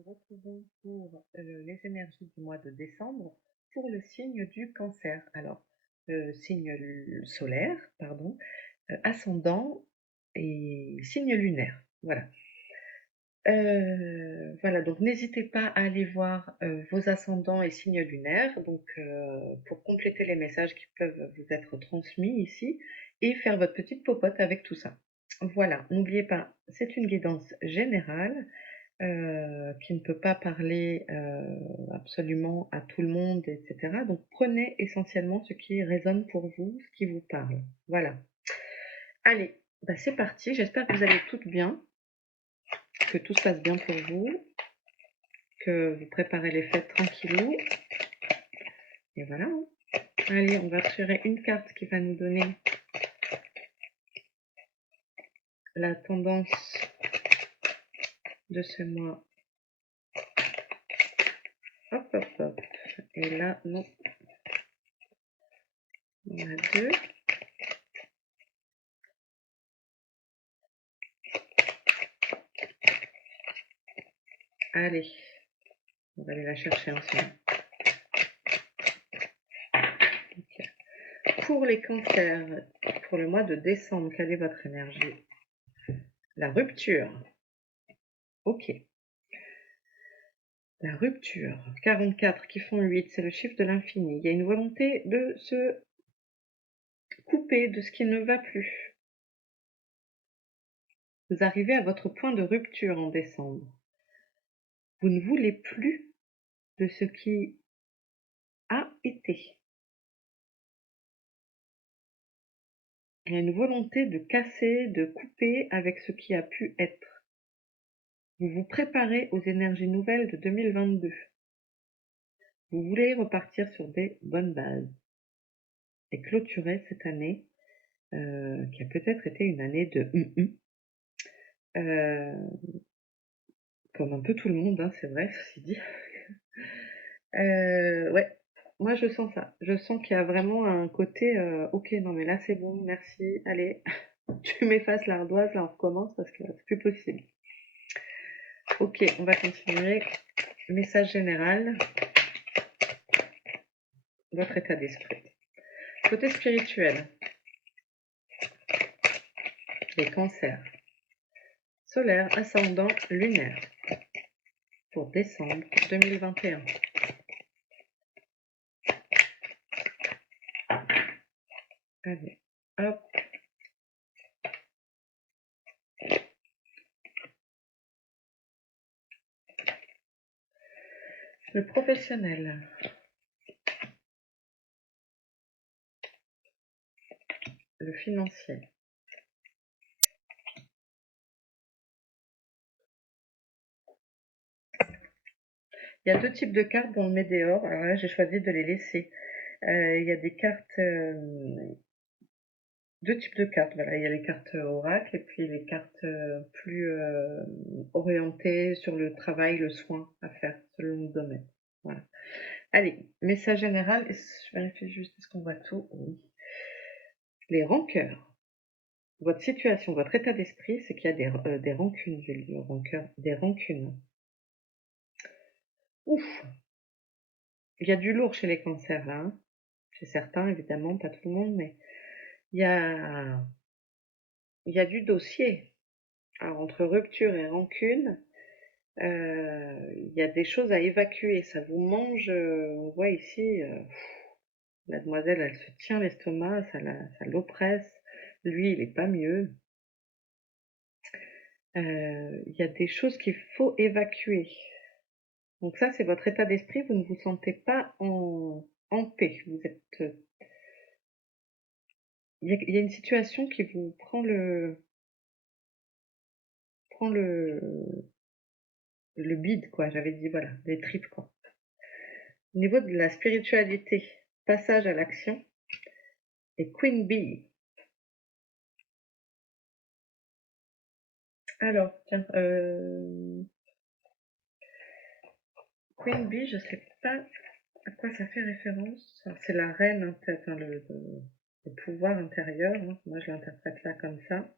nous retrouvons pour les énergies du mois de décembre pour le signe du Cancer. Alors, signe solaire, pardon, ascendant et signe lunaire. Voilà. Voilà, donc n'hésitez pas à aller voir vos ascendants et signes lunaires, donc pour compléter les messages qui peuvent vous être transmis ici et faire votre petite popote avec tout ça. Voilà, n'oubliez pas, c'est une guidance générale qui ne peut pas parler absolument à tout le monde, etc. Donc prenez essentiellement ce qui résonne pour vous, ce qui vous parle. Voilà. Allez, bah c'est parti. J'espère que vous allez toutes bien, que tout se passe bien pour vous, que vous préparez les fêtes tranquillou. Et voilà. Allez, on va tirer une carte qui va nous donner la tendance de ce mois. Hop, hop, hop. Et là, non. On a deux. Allez, on va aller la chercher ensemble. Okay. Pour les cancers, pour le mois de décembre, quelle est votre énergie? La rupture. Ok. La rupture. 44 qui font 8, c'est le chiffre de l'infini. Il y a une volonté de se couper de ce qui ne va plus. Vous arrivez à votre point de rupture en décembre. Vous ne voulez plus de ce qui a été. Il y a une volonté de casser, de couper avec ce qui a pu être. Vous vous préparez aux énergies nouvelles de 2022. Vous voulez repartir sur des bonnes bases et clôturer cette année qui a peut-être été une année de comme un peu tout le monde, hein, c'est vrai, ceci dit. Ouais, moi je sens ça. Je sens qu'il y a vraiment un côté ok, non mais là c'est bon, merci, allez, tu m'effaces l'ardoise, là on recommence parce que c'est plus possible. Ok, on va continuer. Message général. Votre état d'esprit. Côté spirituel. Les cancers. Solaire, ascendant, lunaire. Pour décembre 2021. Allez, hop. Le professionnel. Le financier. Il y a deux types de cartes dans le Médéor. Alors là, j'ai choisi de les laisser. Il y a des cartes, deux types de cartes. Voilà, il y a les cartes oracle et puis les cartes plus orientées sur le travail, le soin à faire selon le domaine. Voilà. Allez, message général. Je vérifie juste, est-ce qu'on voit tout? Oui. Les rancœurs. Votre situation, votre état d'esprit, c'est qu'il y a des rancunes, j'ai lu rancœur, des rancunes. Ouf! Il y a du lourd chez les cancers, là. Hein. Chez certains, évidemment, pas tout le monde, mais il y a du dossier. Alors, entre rupture et rancune, il y a des choses à évacuer. Ça vous mange, on voit ici, la demoiselle, elle se tient l'estomac, ça l'oppresse. Lui, il est pas mieux. Il y a des choses qu'il faut évacuer. Donc ça, c'est votre état d'esprit, vous ne vous sentez pas en paix. Vous êtes, il y a une situation qui vous prend le bide, quoi. J'avais dit, voilà, les tripes, quoi. Au niveau de la spiritualité, passage à l'action et Queen Bee. Alors, tiens, Queen Bee, je sais pas à quoi ça fait référence. C'est la reine, hein, peut-être, hein, le pouvoir intérieur. Hein. Moi, je l'interprète là comme ça.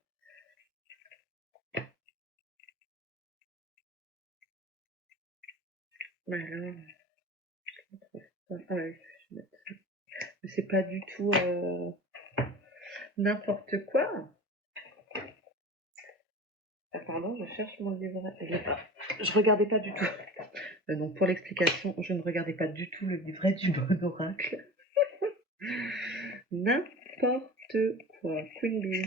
Voilà. Ah ouais, c'est pas du tout n'importe quoi. Ah, pardon, je cherche mon livret. Je regardais pas du tout. Donc pour l'explication, je ne regardais pas du tout le livret du bon oracle. N'importe quoi. Queen Bee.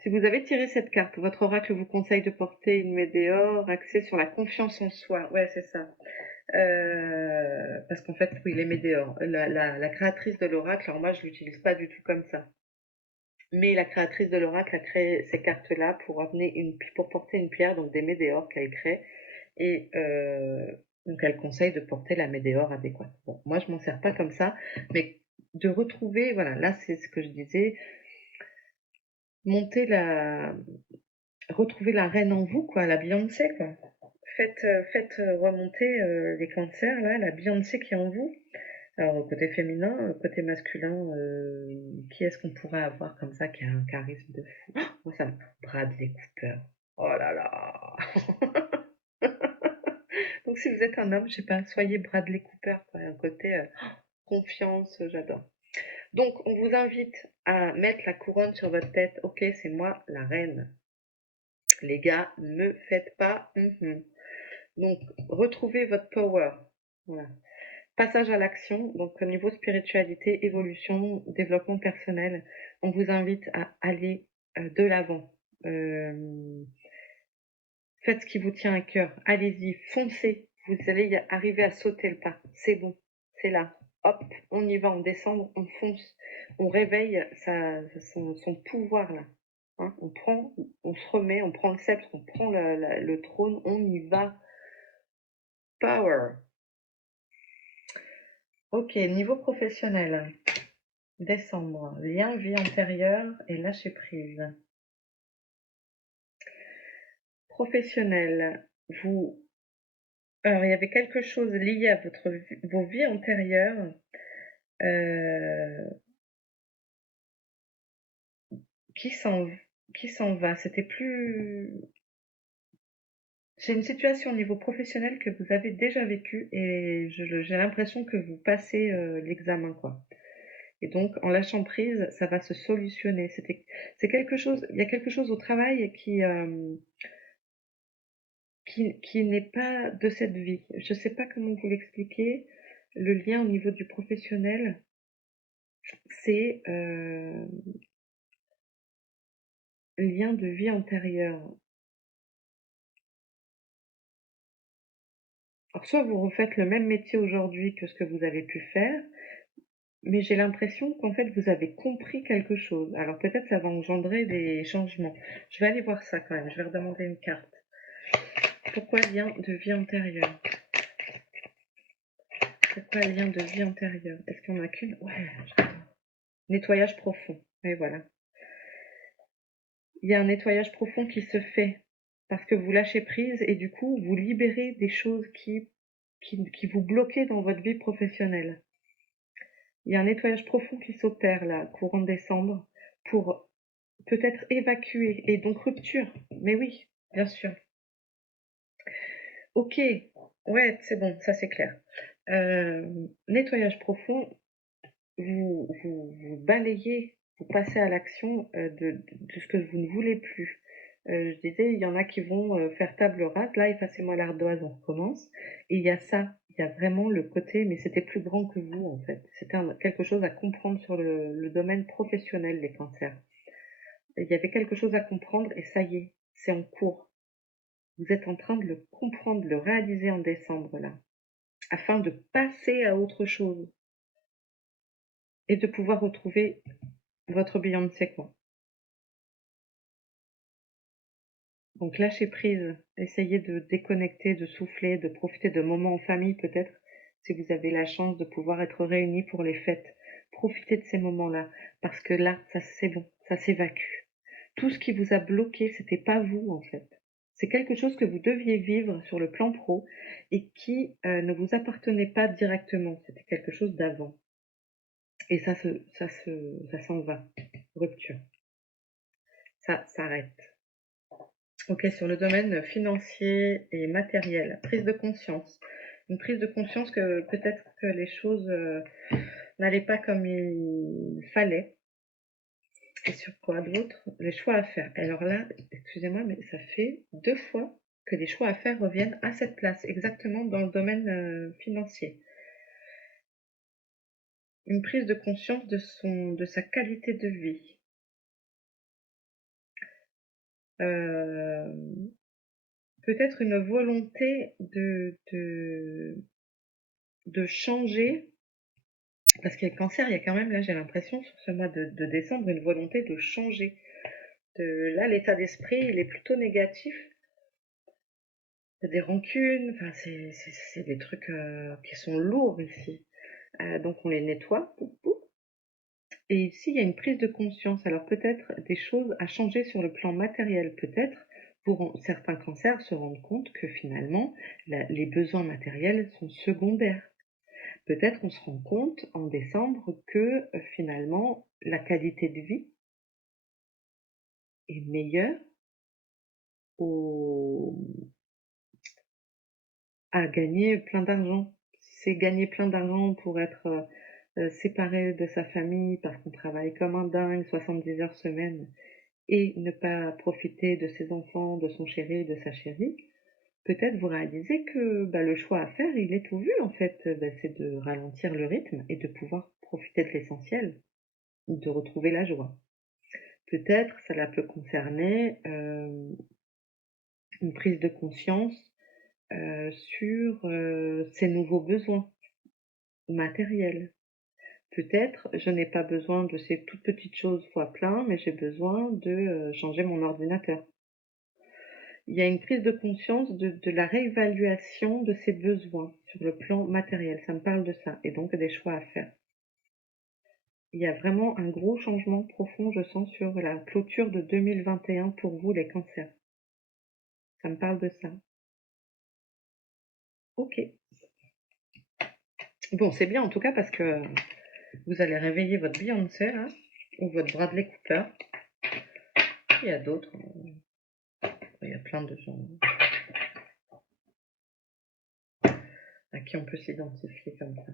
Si vous avez tiré cette carte, votre oracle vous conseille de porter une météore axée sur la confiance en soi. Ouais, c'est ça. Parce qu'en fait, oui, les météores. La créatrice de l'oracle, alors moi, je l'utilise pas du tout comme ça. Mais la créatrice de l'oracle a créé ces cartes-là pour porter une pierre, donc des météores qu'elle crée. Et donc, elle conseille de porter la météore adéquate. Bon, moi, je m'en sers pas comme ça, mais de retrouver, voilà, là, c'est ce que je disais, monter retrouver la reine en vous, quoi, la Beyoncé, quoi. Faites remonter les cancers, là, la Beyoncé qui est en vous. Alors, côté féminin, côté masculin, qui est-ce qu'on pourrait avoir comme ça qui a un charisme de fou? Oh, moi, ça me Bradley Cooper. Oh là là. Donc, si vous êtes un homme, je sais pas, soyez Bradley Cooper, quoi. Un côté confiance, j'adore. Donc, on vous invite à mettre la couronne sur votre tête. Ok, c'est moi la reine. Les gars, ne me faites pas. Donc, retrouvez votre power. Voilà. Passage à l'action, donc au niveau spiritualité, évolution, développement personnel, on vous invite à aller de l'avant. Faites ce qui vous tient à cœur, allez-y, foncez, vous allez arriver à sauter le pas, c'est bon, c'est là, hop, on y va en décembre, on fonce, on réveille son pouvoir là. Hein, on se remet, on prend le sceptre, on prend le trône, on y va, power. Ok, niveau professionnel. Décembre, lien vie antérieure et lâcher prise. Professionnel, alors il y avait quelque chose lié à vos vies antérieures euh, qui s'en qui s'en va. C'était plus. C'est une situation au niveau professionnel que vous avez déjà vécue et j'ai l'impression que vous passez l'examen, quoi. Et donc, en lâchant prise, ça va se solutionner. C'est quelque chose, il y a quelque chose au travail qui n'est pas de cette vie. Je ne sais pas comment vous l'expliquer. Le lien au niveau du professionnel, c'est lien de vie antérieure. Alors, soit vous refaites le même métier aujourd'hui que ce que vous avez pu faire, mais j'ai l'impression qu'en fait, vous avez compris quelque chose. Alors, peut-être ça va engendrer des changements. Je vais aller voir ça quand même. Je vais redemander une carte. Pourquoi lien de vie antérieure? Pourquoi lien de vie antérieure? Est-ce qu'il n'y en a qu'une? Ouais, nettoyage profond. Et voilà. Il y a un nettoyage profond qui se fait parce que vous lâchez prise et du coup, vous libérez des choses qui vous bloquaient dans votre vie professionnelle. Il y a un nettoyage profond qui s'opère là, courant décembre, pour peut-être évacuer et donc rupture. Mais oui, bien sûr. Ok, ouais, c'est bon, ça c'est clair. Nettoyage profond, vous balayez, vous passez à l'action de ce que vous ne voulez plus. Je disais, il y en a qui vont faire table rase. Là, effacez-moi l'ardoise, on recommence. Et il y a ça, il y a vraiment le côté, mais c'était plus grand que vous en fait. C'était quelque chose à comprendre sur le domaine professionnel des cancers. Il y avait quelque chose à comprendre et ça y est, c'est en cours. Vous êtes en train de le comprendre, de le réaliser en décembre là, afin de passer à autre chose et de pouvoir retrouver votre Beyoncé quoi. Donc lâchez prise, essayez de déconnecter, de souffler, de profiter de moments en famille peut-être, si vous avez la chance de pouvoir être réunis pour les fêtes. Profitez de ces moments-là, parce que là, ça c'est bon, ça s'évacue. Tout ce qui vous a bloqué, c'était pas vous en fait. C'est quelque chose que vous deviez vivre sur le plan pro et qui ne vous appartenait pas directement. C'était quelque chose d'avant. Et ça s'en va. Rupture. Ça s'arrête. Ok, sur le domaine financier et matériel, prise de conscience. Une prise de conscience que peut-être que les choses n'allaient pas comme il fallait. Et sur quoi d'autre? Les choix à faire. Alors là, excusez-moi, mais ça fait 2 fois que les choix à faire reviennent à cette place, exactement dans le domaine financier. Une prise de conscience de sa qualité de vie. Euh, Peut-être une volonté de changer, parce qu'il y a le cancer, il y a quand même, là j'ai l'impression, sur ce mois de décembre, une volonté de changer. Là, l'état d'esprit, il est plutôt négatif. Il y a des rancunes, enfin, c'est des trucs qui sont lourds ici. Donc on les nettoie. Et ici, il y a une prise de conscience. Alors peut-être des choses à changer sur le plan matériel. Peut-être pour certains cancers se rendre compte que finalement, les besoins matériels sont secondaires. Peut-être on se rend compte en décembre que finalement, la qualité de vie est meilleure au, à gagner plein d'argent. C'est gagner plein d'argent pour être séparé de sa famille parce qu'on travaille comme un dingue, 70 heures semaine, et ne pas profiter de ses enfants, de son chéri, de sa chérie. Peut-être vous réalisez que le choix à faire, il est tout vu en fait. C'est de ralentir le rythme et de pouvoir profiter de l'essentiel, de retrouver la joie. Peut-être cela peut concerner une prise de conscience sur ses nouveaux besoins matériels. Peut-être je n'ai pas besoin de ces toutes petites choses fois plein, mais j'ai besoin de changer mon ordinateur. Il y a une prise de conscience de la réévaluation de ses besoins sur le plan matériel. Ça me parle de ça, et donc des choix à faire. Il y a vraiment un gros changement profond, je sens, sur la clôture de 2021 pour vous, les cancers. Ça me parle de ça. Ok. Bon, c'est bien en tout cas parce que vous allez réveiller votre Beyoncé, là, ou votre Bradley Cooper. Il y a d'autres. Il y a plein de gens à qui on peut s'identifier comme ça.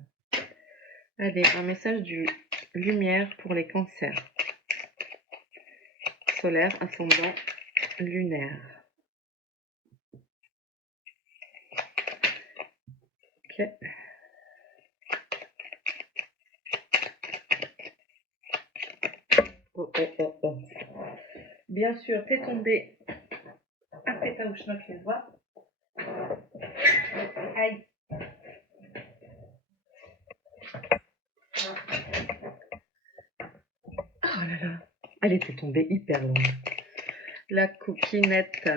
Allez, un message du lumière pour les cancers. Solaire, ascendant, lunaire. Ok. Oh, oh, oh, oh. Bien sûr, t'es tombé. Après ta ouchnock les doigts. Aïe. Oh là là. Elle était tombée hyper loin. La coquinette.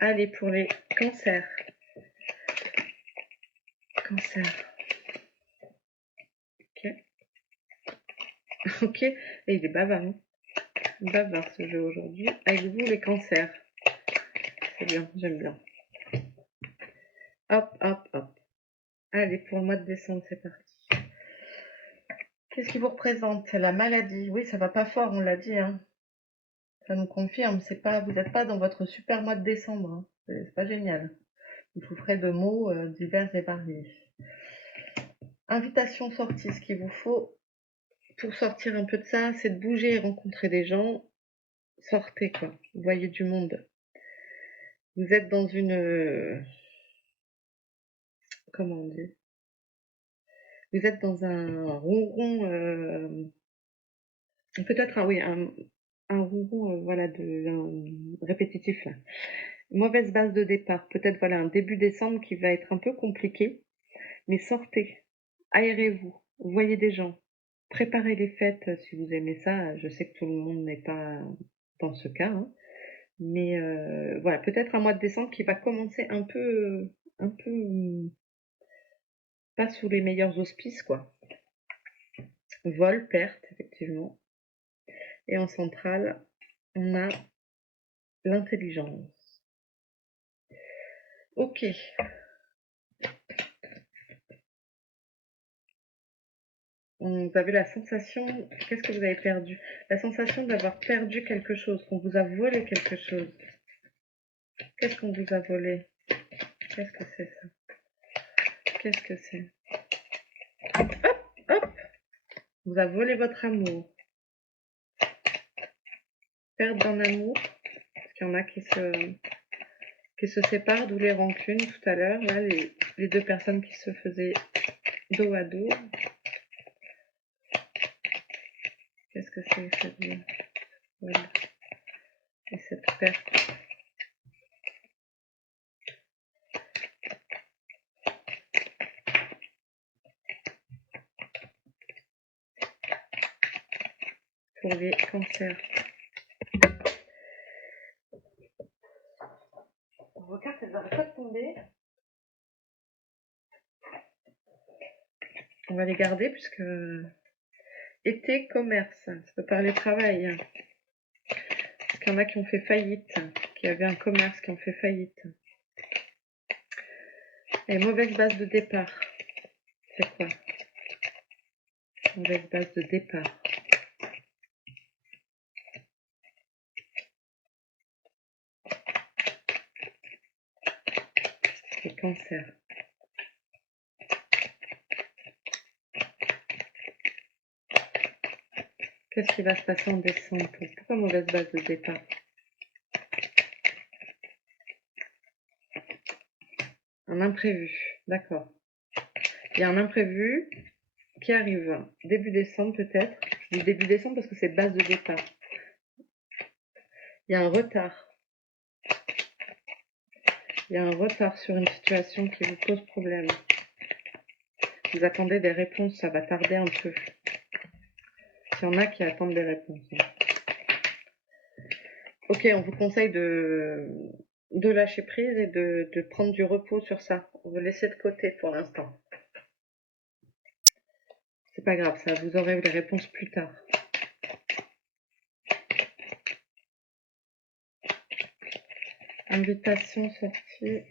Allez, pour les cancers. Cancer. Ok. Ok. Et il est bavard. Hein. Bavard ce jeu aujourd'hui. Avec vous, les cancers. C'est bien, j'aime bien. Hop, hop, hop. Allez, pour le mois de décembre, c'est parti. Qu'est-ce qui vous représente? La maladie. Oui, ça va pas fort, on l'a dit. Hein. Ça nous confirme. C'est pas, vous n'êtes pas dans votre super mois de décembre. Hein. C'est pas génial. Il vous ferait de mots divers et variés. Invitation sortie. Ce qu'il vous faut pour sortir un peu de ça, c'est de bouger et rencontrer des gens. Sortez, quoi. Voyez du monde. Vous êtes dans une... comment on dit? Vous êtes dans un ronron... peut-être, oui, un ronron, voilà, répétitif, là. Mauvaise base de départ. Peut-être, voilà, un début décembre qui va être un peu compliqué. Mais sortez. Aérez-vous. Voyez des gens. Préparez les fêtes si vous aimez ça. Je sais que tout le monde n'est pas dans ce cas. Hein. Mais voilà, peut-être un mois de décembre qui va commencer un peu pas sous les meilleurs auspices, quoi. Vol, perte, effectivement. Et en centrale, on a l'intelligence. Ok. Vous avez la sensation, qu'est-ce que vous avez perdu? La sensation d'avoir perdu quelque chose, qu'on vous a volé quelque chose. Qu'est-ce qu'on vous a volé? Qu'est-ce que c'est ça? Qu'est-ce que c'est? Hop, hop! On vous a volé votre amour. Perte d'un amour. Parce qu'il y en a qui se séparent, d'où les rancunes tout à l'heure. Là, les deux personnes qui se faisaient dos à dos. Qu'est-ce que c'est cette vie? Voilà. Et cette perte. Pour les cancers. Vos cartes, elles n'arrêtent pas de tomber. On va les garder puisque été, commerce, ça peut parler travail. Parce qu'il y en a qui ont fait faillite, qui avaient un commerce qui ont fait faillite. Et mauvaise base de départ. C'est quoi? Mauvaise base de départ. Les cancers. Qu'est-ce qui va se passer en décembre? Pourquoi mauvaise base de départ? Un imprévu, d'accord. Il y a un imprévu qui arrive début décembre peut-être. Je dis début décembre parce que c'est base de départ. Il y a un retard. Il y a un retard sur une situation qui vous pose problème. Vous attendez des réponses, ça va tarder un peu. Il y en a qui attendent des réponses. Ok, on vous conseille de lâcher prise et de prendre du repos sur ça. On va laisser de côté pour l'instant. C'est pas grave, ça, vous aurez les réponses plus tard. Invitation sortie.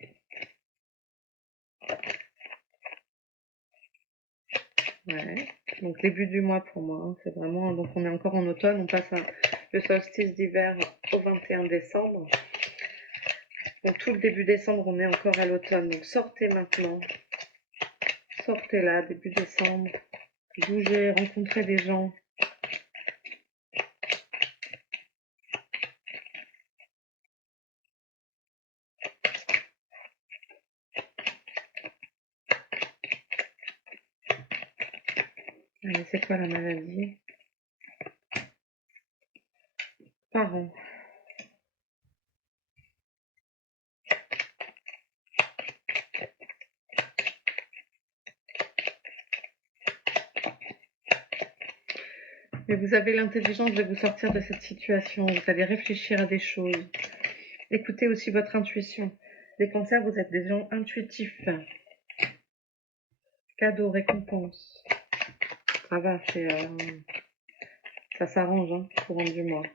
Ouais, donc début du mois pour moi, hein. C'est vraiment, donc on est encore en automne, on passe le solstice d'hiver au 21 décembre. Donc tout le début décembre, on est encore à l'automne, donc sortez maintenant. Sortez là, début décembre. Bougez, rencontrez des gens. Allez, c'est quoi la maladie? Parents. Mais vous avez l'intelligence de vous sortir de cette situation. Vous allez réfléchir à des choses. Écoutez aussi votre intuition. Les cancers, vous êtes des gens intuitifs. Cadeau, récompense. Ça va, ça s'arrange, hein, courant du mois.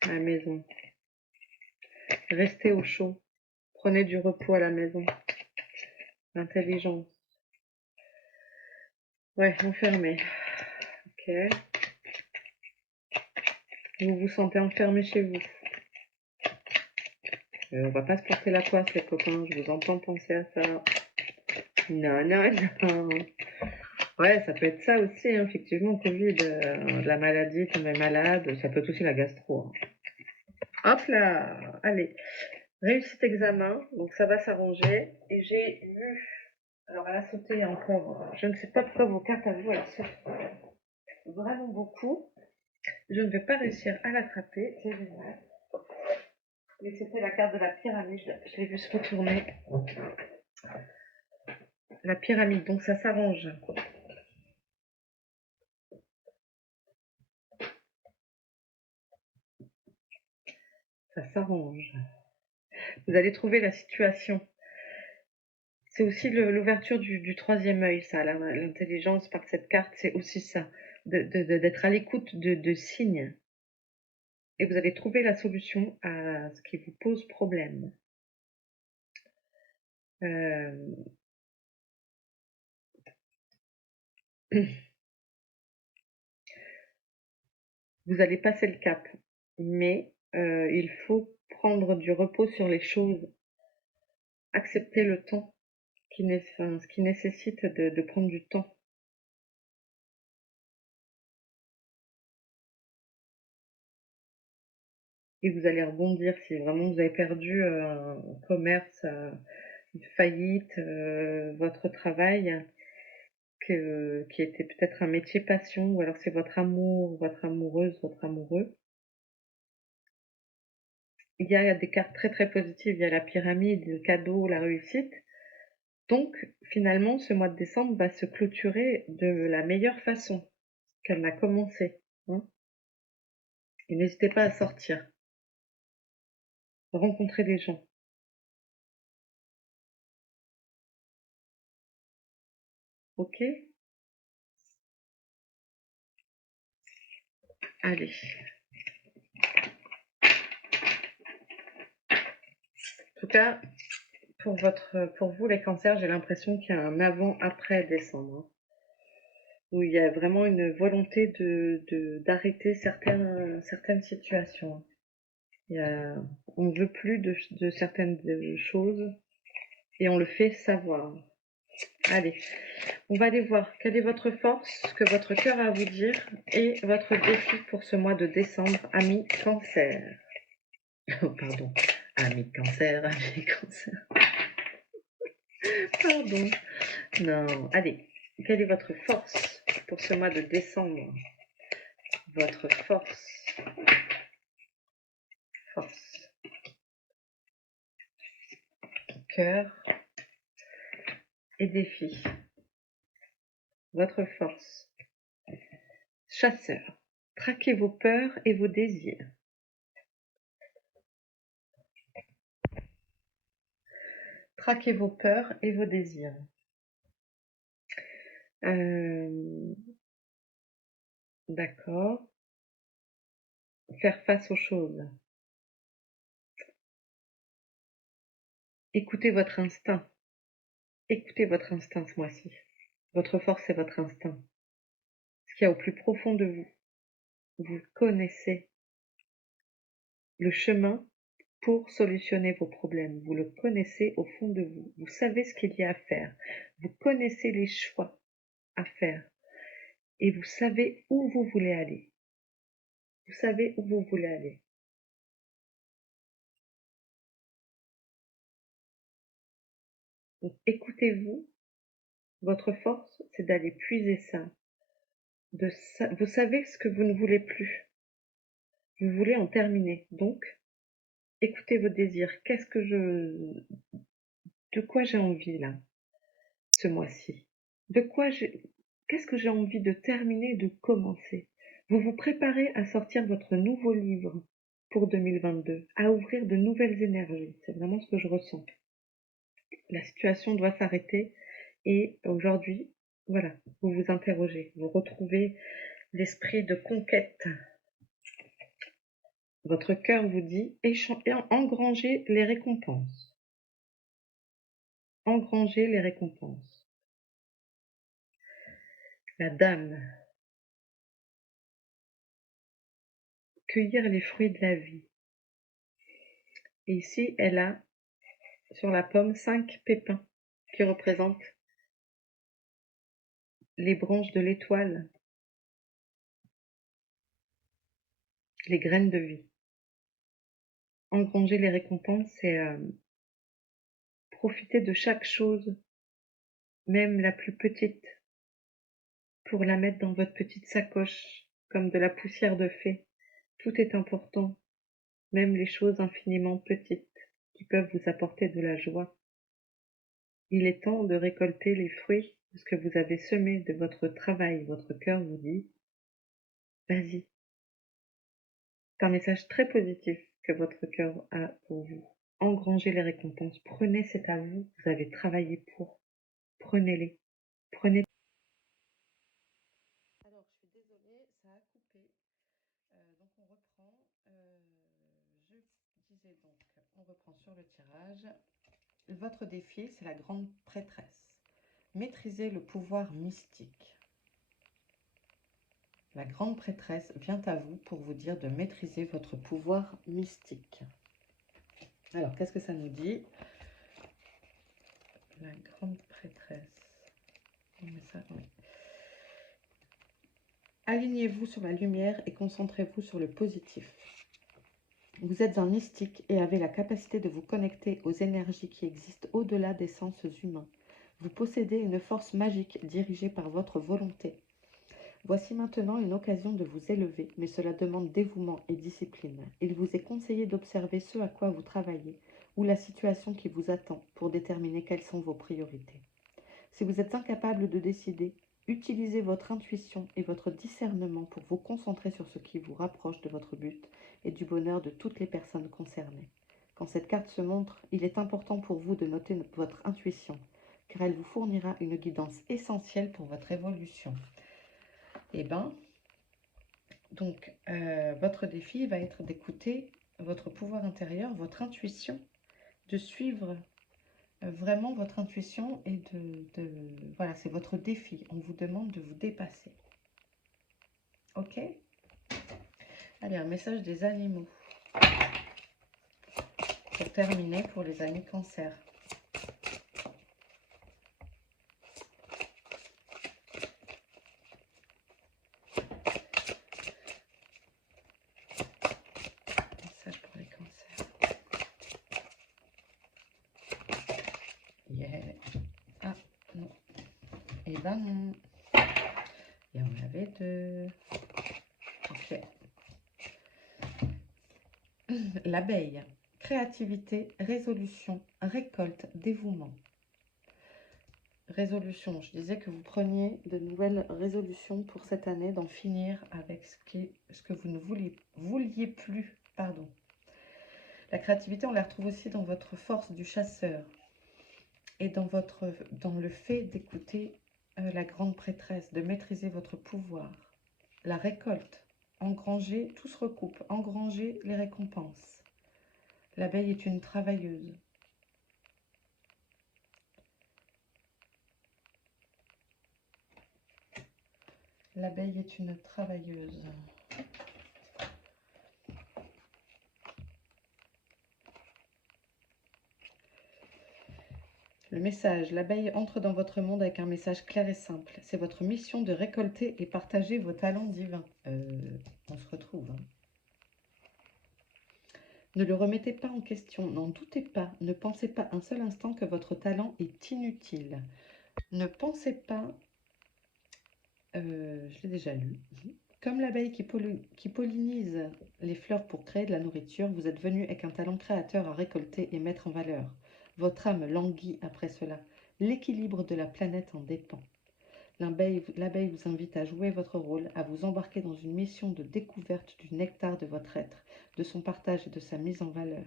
À la maison. Restez au chaud. Prenez du repos à la maison. L'intelligence. Ouais, enfermé. Ok. Vous vous sentez enfermé chez vous. On va pas se porter la poisse, les copains. Je vous entends penser à ça. Non, non, non. Ouais, ça peut être ça aussi, hein, effectivement, Covid, la maladie, tomber malade, ça peut être aussi la gastro. Hein. Hop là, allez, réussite examen, donc ça va s'arranger. Et j'ai vu, alors elle a sauté encore, je ne sais pas pourquoi vos cartes à vous, elles sautent vraiment beaucoup. Je ne vais pas réussir à l'attraper, c'est génial. Mais c'était la carte de la pyramide, je l'ai vu se retourner. La pyramide, donc ça s'arrange. Ça s'arrange. Vous allez trouver la situation. C'est aussi l'ouverture du troisième œil, ça, l'intelligence par cette carte, c'est aussi ça, d'être à l'écoute de signes. Et vous allez trouver la solution à ce qui vous pose problème. Vous allez passer le cap. mais il faut prendre du repos sur les choses, accepter le temps, ce qui nécessite de prendre du temps. Et vous allez rebondir si vraiment vous avez perdu un commerce, une faillite, votre travail, qui était peut-être un métier passion, ou alors c'est votre amour, votre amoureuse, votre amoureux. Il y a des cartes très très positives, il y a la pyramide, le cadeau, la réussite. Donc finalement, ce mois de décembre va se clôturer de la meilleure façon qu'elle n'a commencé, hein. Et n'hésitez pas à sortir, rencontrer des gens. Ok? Allez. En tout cas, pour vous les cancers, j'ai l'impression qu'il y a un avant-après décembre, hein, où il y a vraiment une volonté d'arrêter certaines situations, hein. On ne veut plus de certaines choses et on le fait savoir. Allez, on va aller voir quelle est votre force, ce que votre cœur a à vous dire et votre défi pour ce mois de décembre, amis cancer. Oh, pardon, amis cancer, amis cancer. Pardon. Non, allez, quelle est votre force pour ce mois de décembre? Votre force, cœur et défi. Votre force, chasseur, traquez vos peurs et vos désirs. Traquez vos peurs et vos désirs. D'accord. Faire face aux choses. Écoutez votre instinct. Écoutez votre instinct ce mois-ci. Votre force, c'est votre instinct. Ce qu'il y a au plus profond de vous. Vous connaissez le chemin pour solutionner vos problèmes. Vous le connaissez au fond de vous. Vous savez ce qu'il y a à faire. Vous connaissez les choix à faire. Et vous savez où vous voulez aller. Vous savez où vous voulez aller. Donc écoutez-vous. Votre force, c'est d'aller puiser ça. Vous savez ce que vous ne voulez plus. Vous voulez en terminer. Donc, écoutez vos désirs. De quoi j'ai envie là, ce mois-ci? Qu'est-ce que j'ai envie de terminer, de commencer? Vous vous préparez à sortir votre nouveau livre pour 2022, à ouvrir de nouvelles énergies. C'est vraiment ce que je ressens. La situation doit s'arrêter et aujourd'hui, voilà, vous vous interrogez, vous retrouvez l'esprit de conquête. Votre cœur vous dit engranger les récompenses. Engranger les récompenses. La dame. Cueillir les fruits de la vie. Et ici, elle a sur la pomme 5 pépins qui représentent les branches de l'étoile, les graines de vie. Engranger les récompenses, c'est profiter de chaque chose, même la plus petite, pour la mettre dans votre petite sacoche, comme de la poussière de fée. Tout est important, même les choses infiniment petites qui peuvent vous apporter de la joie. Il est temps de récolter les fruits de ce que vous avez semé de votre travail. Votre cœur vous dit, vas-y. C'est un message très positif que votre cœur a pour vous. Engrangez les récompenses. Prenez, c'est à vous. Vous avez travaillé pour. Prenez-les. Prenez. Alors, je suis désolée, ça a coupé. Donc, on reprend. Je disais donc, on reprend sur le tirage. Votre défi, c'est la grande prêtresse. Maîtrisez le pouvoir mystique. la grande prêtresse vient à vous pour vous dire de maîtriser votre pouvoir mystique. Alors, qu'est-ce que ça nous dit? La grande prêtresse. Oui. Alignez-vous sur la lumière et concentrez-vous sur le positif. Vous êtes un mystique et avez la capacité de vous connecter aux énergies qui existent au-delà des sens humains. Vous possédez une force magique dirigée par votre volonté. Voici maintenant une occasion de vous élever, mais cela demande dévouement et discipline. Il vous est conseillé d'observer ce à quoi vous travaillez ou la situation qui vous attend pour déterminer quelles sont vos priorités. Si vous êtes incapable de décider, utilisez votre intuition et votre discernement pour vous concentrer sur ce qui vous rapproche de votre but et du bonheur de toutes les personnes concernées. Quand cette carte se montre, il est important pour vous de noter votre intuition, car elle vous fournira une guidance essentielle pour votre évolution. Et donc, votre défi va être d'écouter votre pouvoir intérieur, votre intuition, de suivre vraiment votre intuition et voilà, c'est votre défi. On vous demande de vous dépasser. Ok? Allez, un message des animaux. Pour terminer, pour les amis cancer. Message pour les cancers. Yeah. Ah, non. Eh ben non. Il y en avait deux. Ok. L'abeille. Créativité, résolution, récolte, dévouement. Résolution. Je disais que vous preniez de nouvelles résolutions pour cette année, d'en finir avec ce que vous ne vouliez plus. Pardon. La créativité, on la retrouve aussi dans votre force du chasseur et dans le fait d'écouter la grande prêtresse, de maîtriser votre pouvoir. La récolte, engranger, tout se recoupe, engranger les récompenses. L'abeille est une travailleuse. L'abeille est une travailleuse. Le message, l'abeille entre dans votre monde avec un message clair et simple. C'est votre mission de récolter et partager vos talents divins. On se retrouve. Hein. Ne le remettez pas en question, n'en doutez pas, ne pensez pas un seul instant que votre talent est inutile. Ne pensez pas, je l'ai déjà lu, comme l'abeille qui pollinise les fleurs pour créer de la nourriture, vous êtes venu avec un talent créateur à récolter et mettre en valeur. Votre âme languit après cela. L'équilibre de la planète en dépend. L'abeille vous invite à jouer votre rôle, à vous embarquer dans une mission de découverte du nectar de votre être, de son partage et de sa mise en valeur.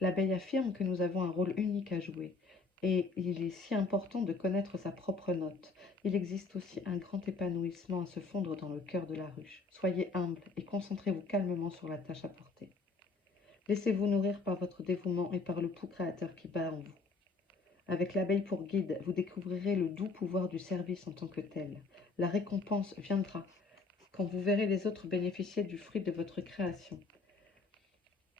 L'abeille affirme que nous avons un rôle unique à jouer, et il est si important de connaître sa propre note. Il existe aussi un grand épanouissement à se fondre dans le cœur de la ruche. Soyez humble et concentrez-vous calmement sur la tâche à porter. Laissez-vous nourrir par votre dévouement et par le pouls créateur qui bat en vous. Avec l'abeille pour guide, vous découvrirez le doux pouvoir du service en tant que tel. La récompense viendra quand vous verrez les autres bénéficier du fruit de votre création.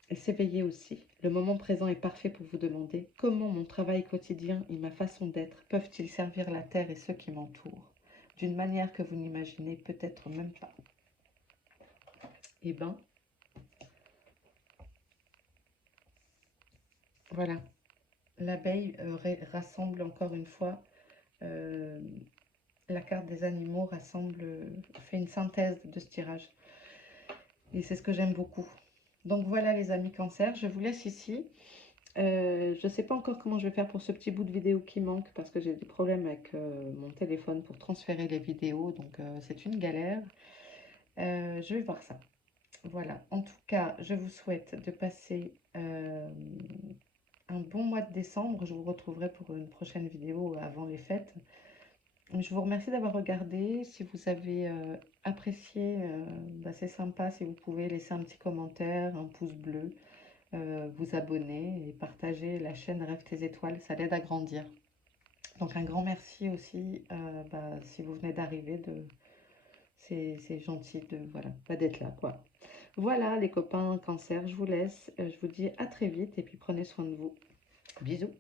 Et s'éveiller aussi. Le moment présent est parfait pour vous demander comment mon travail quotidien et ma façon d'être peuvent-ils servir la terre et ceux qui m'entourent, d'une manière que vous n'imaginez peut-être même pas. Eh ben, voilà. L'abeille rassemble encore une fois, la carte des animaux fait une synthèse de ce tirage. Et c'est ce que j'aime beaucoup. Donc voilà les amis cancer, je vous laisse ici. Je ne sais pas encore comment je vais faire pour ce petit bout de vidéo qui manque parce que j'ai des problèmes avec mon téléphone pour transférer les vidéos, donc c'est une galère. Je vais voir ça. Voilà, en tout cas, je vous souhaite de passer un bon mois de décembre. Je vous retrouverai pour une prochaine vidéo avant les fêtes. Je vous remercie d'avoir regardé. Si vous avez apprécié, c'est sympa si vous pouvez laisser un petit commentaire, un pouce bleu, vous abonner et partager la chaîne Rêve tes étoiles, ça l'aide à grandir. Donc un grand merci aussi si vous venez d'arriver, c'est gentil de, voilà, pas d'être là, quoi. Voilà, les copains cancer, je vous laisse. Je vous dis à très vite et puis prenez soin de vous. Bisous.